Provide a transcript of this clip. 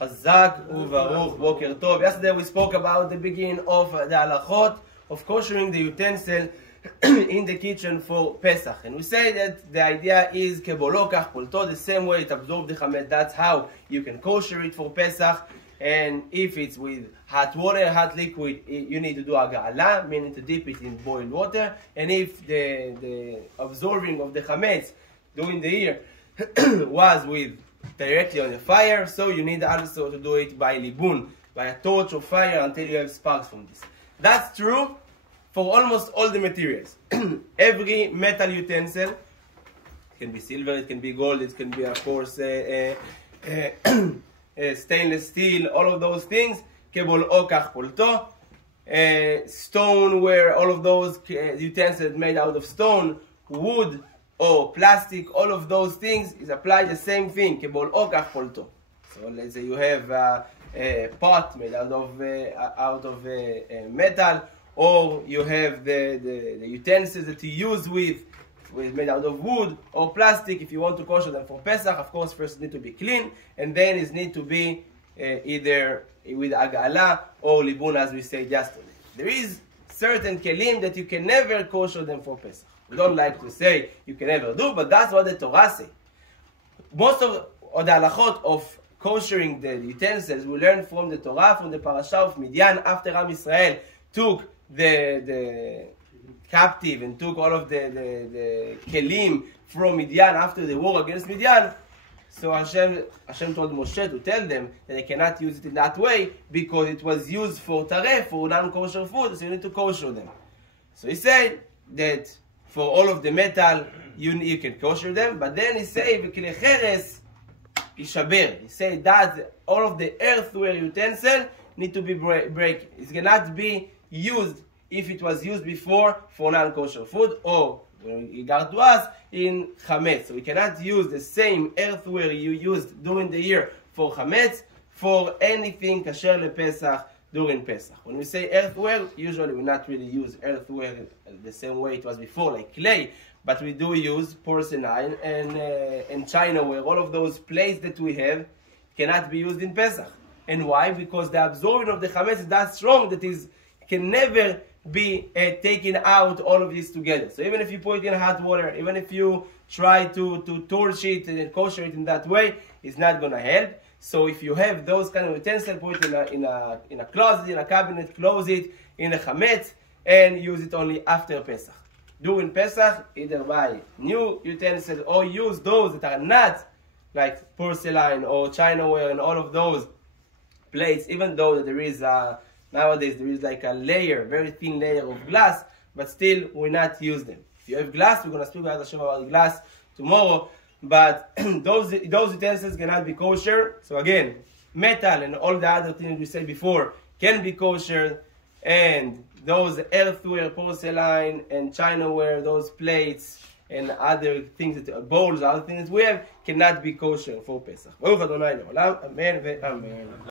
Hazak uvaruch boker tov. Yesterday we spoke about the beginning of the halachot of koshering the utensil in the kitchen for Pesach, and we say that the idea is kebolokach polto, the same way it absorbs the chametz. That's how you can kosher it for Pesach. And if it's with hot water, hot liquid, you need to do aga'ala, meaning to dip it in boiled water. And if the absorbing of the chametz during the year was with directly on the fire, so you need also to do it by libun, by a torch or fire, until you have sparks from this. That's true for almost all the materials. Every metal utensil, it can be silver, it can be gold, it can be, of course, stainless steel, all of those things, kebol okach polto, stoneware, all of those utensils made out of stone, wood, or plastic, all of those things is applied the same thing, kebol okach polto. So let's say you have a pot made out of metal, or you have the utensils that you use with made out of wood or plastic. If you want to kosher them for Pesach, of course, first it need to be clean, and then it need to be either with aga'ala or libun, as we said yesterday. There is certain kelim that you can never kosher them for Pesach. We don't like to say you can never do, but that's what the Torah says. Most of the halachot of koshering the utensils we learn from the Torah, from the parasha of Midian, after Am Yisrael took the captive and took all of the kelim from Midian after the war against Midian. So Hashem told Moshe to tell them that they cannot use it in that way because it was used for taref, for non-kosher food, so you need to kosher them. So he said that for all of the metal, you can kosher them, but then he said, v'kli cheres yishaber. He said that all of the earthenware utensils need to be break. It cannot be used if it was used before for non-kosher food, or when it got to us in chametz. So we cannot use the same earthenware you used during the year for chametz for anything kasher lePesach during Pesach. When we say earthenware, usually we not really use earthenware the same way it was before, like clay, but we do use porcelain and chinaware. All of those plates that we have cannot be used in Pesach. And why? Because the absorption of the chametz is that strong that is can never be taken out all of this together. So even if you put it in hot water, even if you try to torch it and kosher it in that way, it's not going to help. So if you have those kind of utensils, put it in a closet, in a cabinet, close it in a chametz, and use it only after Pesach. During Pesach, either buy new utensils or use those that are not like porcelain or chinaware and all of those plates, even though there is nowadays there is like a layer, very thin layer of glass, but still we not use them. If you have glass, we're going to speak about glass tomorrow, but those utensils cannot be kosher. So again, metal and all the other things we said before can be kosher, and those earthenware, porcelain and chinaware, those plates and other things, bowls, other things we have, cannot be kosher for Pesach. Baruch Adonai Le'olam. Amen ve'amen.